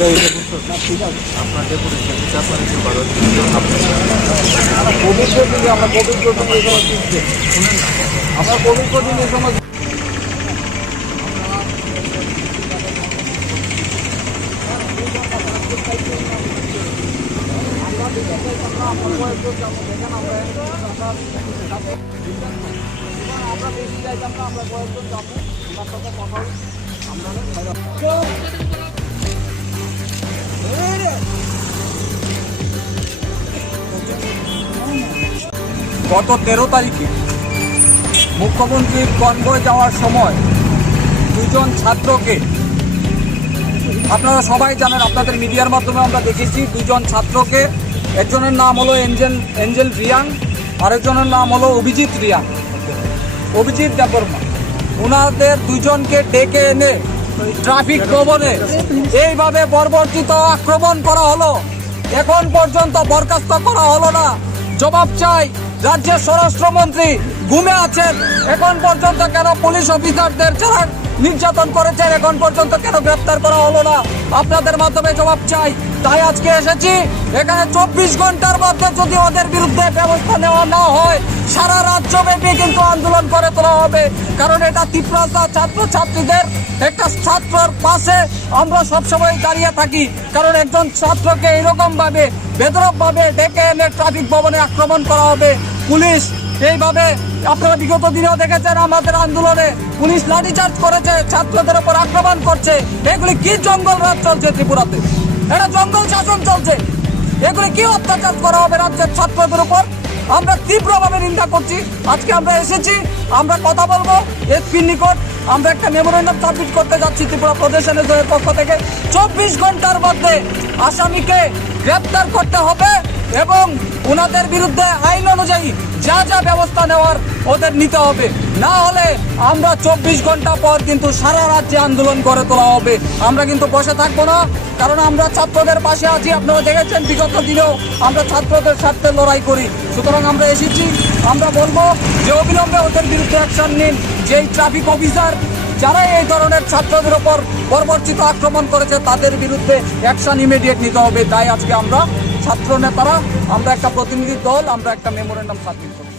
আপনার ডেপুটেশন আপনার একটু ভালো কোভিড করতে আমরা কোভিড করতে এই সময় শুনেন না আমরা কোভিড করতে এই সময় আমরা বেশি চাইতাম না, আমরা কয়েকজন যাবো ওনার সাথে কথা গত 13 তারিখে মুখ্যমন্ত্রীর কনভয় যাওয়ার সময় দুজন ছাত্রকে, আপনারা সবাই জানেন, আপনাদের মিডিয়ার মাধ্যমে আমরা দেখেছি, দুজন ছাত্রকে, একজনের নাম হলো এঞ্জেল রিয়াং, আরেকজনের নাম হলো অভিজিৎ দেববর্মা। ওনাদের দুজনকে ডেকে এনে ট্রাফিক ভবনে এইভাবে বর্বরচিত আক্রমণ করা হলো। এখন পর্যন্ত বরখাস্ত করা হলো না। জবাব চাই, রাজ্যের স্বরাষ্ট্রমন্ত্রী ঘুমে আছেন, এখন পর্যন্ত কেন পুলিশ অফিসারদের যারা নির্যাতন করেছেন এখন পর্যন্ত কেন গ্রেপ্তার করা হলো না? আপনাদের মাধ্যমে জবাব চাই। তাই আজকে এসেছি এখানে। 24 ঘন্টার মধ্যে যদি ওদের বিরুদ্ধে ব্যবস্থা নেওয়া না হয় সারা রাজ্যব্যাপী কিন্তু আন্দোলন করে তোলা হবে। কারণ এটা তীব্রতা ছাত্রছাত্রীদের, একটা ছাত্রর পাশে আমরা সবসময় দাঁড়িয়ে থাকি। কারণ একজন ছাত্রকে এরকম ভাবে বেধড়কভাবে ডেকে এনে ট্রাফিক ভবনে আক্রমণ করা হবে। পুলিশ এইভাবে, আপনারা বিগত দিনেও দেখেছেন আমাদের আন্দোলনে পুলিশ লাঠিচার্জ করেছে, ছাত্রদের উপর আক্রমণ করছে। এগুলি কি জঙ্গল রাজ চলছে ত্রিপুরাতে? এটা জঙ্গল শাসন চলছে। এগুলি কি অত্যাচার করা হবে রাজ্যের ছাত্রদের উপর? আমরা তীব্রভাবে নিন্দা করছি। আজকে আমরা এসেছি, আমরা কথা বলবো এসপির নিকট। আমরা একটা মেমোরেন্ডাম সাবমিট করতে যাচ্ছি ত্রিপুরা প্রদেশ এনএসওর পক্ষ থেকে। 24 ঘন্টার মধ্যে আসামিকে গ্রেপ্তার করতে হবে এবং ওনাদের বিরুদ্ধে আইন অনুযায়ী যা যা ব্যবস্থা নেওয়ার ওদের নিতে হবে। না হলে আমরা 24 ঘন্টা পর কিন্তু সারা রাজ্যে আন্দোলন করে তোলা হবে। আমরা কিন্তু বসে থাকবো না, কারণ আমরা ছাত্রদের পাশে আছি। আপনারা দেখেছেন বিগত দিনেও আমরা ছাত্রদের স্বার্থে লড়াই করি। সুতরাং আমরা এসেছি, আমরা বলবো যে অবিলম্বে ওদের বিরুদ্ধে অ্যাকশন নিন। যেই ট্রাফিক অফিসার যারা এই ধরনের ছাত্রদের ওপর বর্বরচিত আক্রমণ করেছে তাদের বিরুদ্ধে অ্যাকশন ইমিডিয়েট নিতে হবে। তাই আজকে আমরা ছাত্র নেতারা, আমরা একটা প্রতিনিধি দল, আমরা একটা মেমোরেন্ডাম সাবমিট করব।